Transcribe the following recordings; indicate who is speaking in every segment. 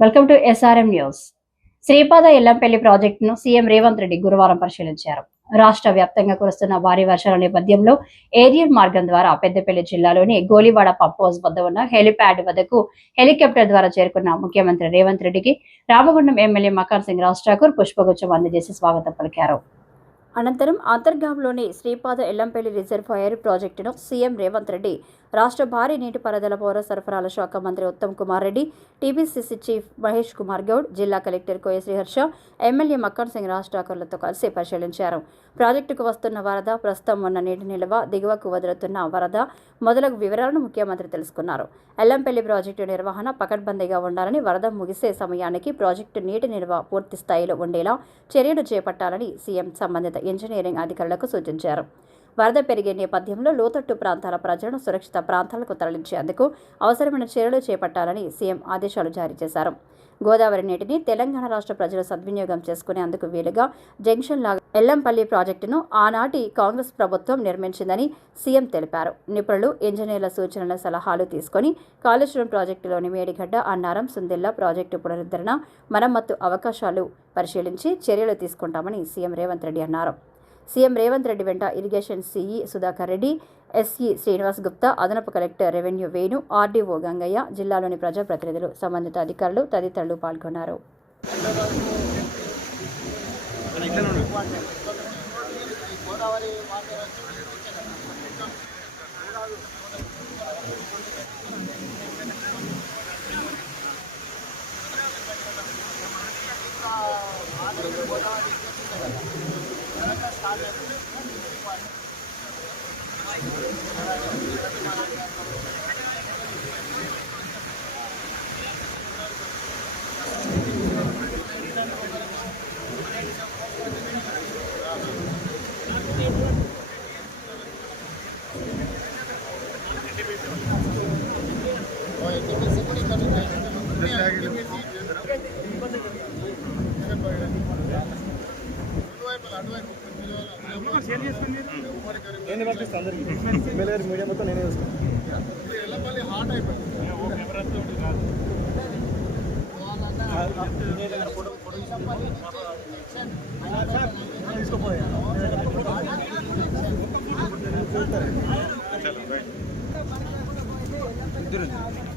Speaker 1: Welcome to SRM news Sripada Yellampalli ప్రాజెక్టును CM Revanth Reddy గురువారం పరిశీలించారు. రాష్ట్ర వ్యాప్తంగా కురుస్తున్న భారీ వర్షాల నేపథ్యంలో ఏరియల్ మార్గం ద్వారా పెద్దపల్లి జిల్లాలోని గోలివాడ పంప్ హౌస్ వద్ద ఉన్న హెలిప్యాడ్ వద్దకు హెలికాప్టర్ ద్వారా చేరుకున్న ముఖ్యమంత్రి రేవంత్ రెడ్డికి రామగుండం ఎమ్మెల్యే మకాన్ సింగ్ రాజ్ ఠాకూర్ పుష్పగుచ్చం అందజేసి స్వాగతం పలికారు. అనంతరం అంతర్గాంలోని శ్రీపాద ఎల్లంపల్లి రిజర్వాయర్ ప్రాజెక్టును సీఎం రేవంత్ రెడ్డి రాష్ట్ర భారీ నీటిపారుదల పౌర సరఫరాల శాఖ మంత్రి ఉత్తమ్ కుమార్ రెడ్డి టీపీసీసీ చీఫ్ మహేష్ కుమార్ గౌడ్ జిల్లా కలెక్టర్ కోయ శ్రీహర్ష ఎమ్మెల్యే మక్కన్ సింగ్ రాజ్ ఠాకూర్లతో కలిసి పరిశీలించారు. ప్రాజెక్టుకు వస్తున్న వరద ప్రస్తుతం ఉన్న నీటి నిల్వ దిగువకు వదులుతున్న వరద మొదలగు వివరాలను ముఖ్యమంత్రి తెలుసుకున్నారు. ఎల్లంపల్లి ప్రాజెక్టు నిర్వహణ పకడ్బందీగా ఉండాలని వరద ముగిసే సమయానికి ప్రాజెక్టు నీటి నిల్వ పూర్తి స్థాయిలో ఉండేలా చర్యలు చేపట్టాలని సీఎం సంబంధిత ఇంజనీరింగ్ అధికారులకు సూచించారు. వరద పెరిగే నేపథ్యంలో లోతట్టు ప్రాంతాల ప్రజలను సురక్షిత ప్రాంతాలకు తరలించేందుకు అవసరమైన చర్యలు చేపట్టాలని సీఎం ఆదేశాలు జారీ చేశారు. గోదావరి నీటిని తెలంగాణ రాష్ట్ర ప్రజలు సద్వినియోగం చేసుకునేందుకు వీలుగా జంక్షన్ లాగా ఎల్లంపల్లి ప్రాజెక్టును ఆనాటి కాంగ్రెస్ ప్రభుత్వం నిర్మించిందని సీఎం తెలిపారు. నిపుణులు ఇంజనీర్ల సూచనల సలహాలు తీసుకొని కాళేశ్వరం ప్రాజెక్టులోని మేడిగడ్డ అన్నారం సుందిల్లా ప్రాజెక్టు పునరుద్ధరణ మరమ్మత్తు అవకాశాలు పరిశీలించి చర్యలు తీసుకుంటామని సీఎం రేవంత్ రెడ్డి అన్నారు. సీఎం రేవంత్ రెడ్డి వెంట irrigation CE Sudhakar Reddy SE Srinivas Gupta అదనపు collector revenue Venu RDO Gangaiah జిల్లాలోని ప్రజాప్రతినిధులు సంబంధిత అధికారులు తదితరులు పాల్గొన్నారు. Thank you.
Speaker 2: నేను పంపిస్తాను అందరికి. ఎమ్మెల్యే గారి మీడియా మొత్తం నేనే తీసుకోపోయా పడితే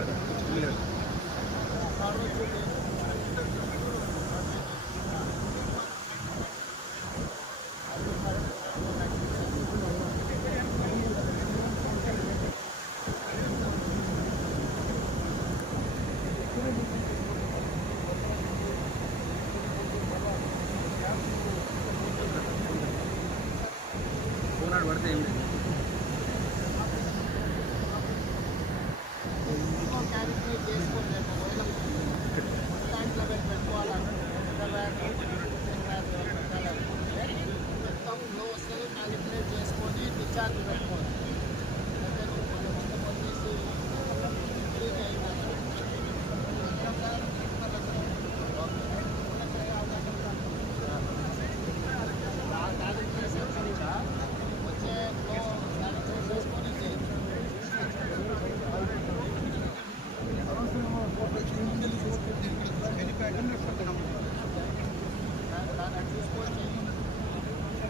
Speaker 3: Gracias.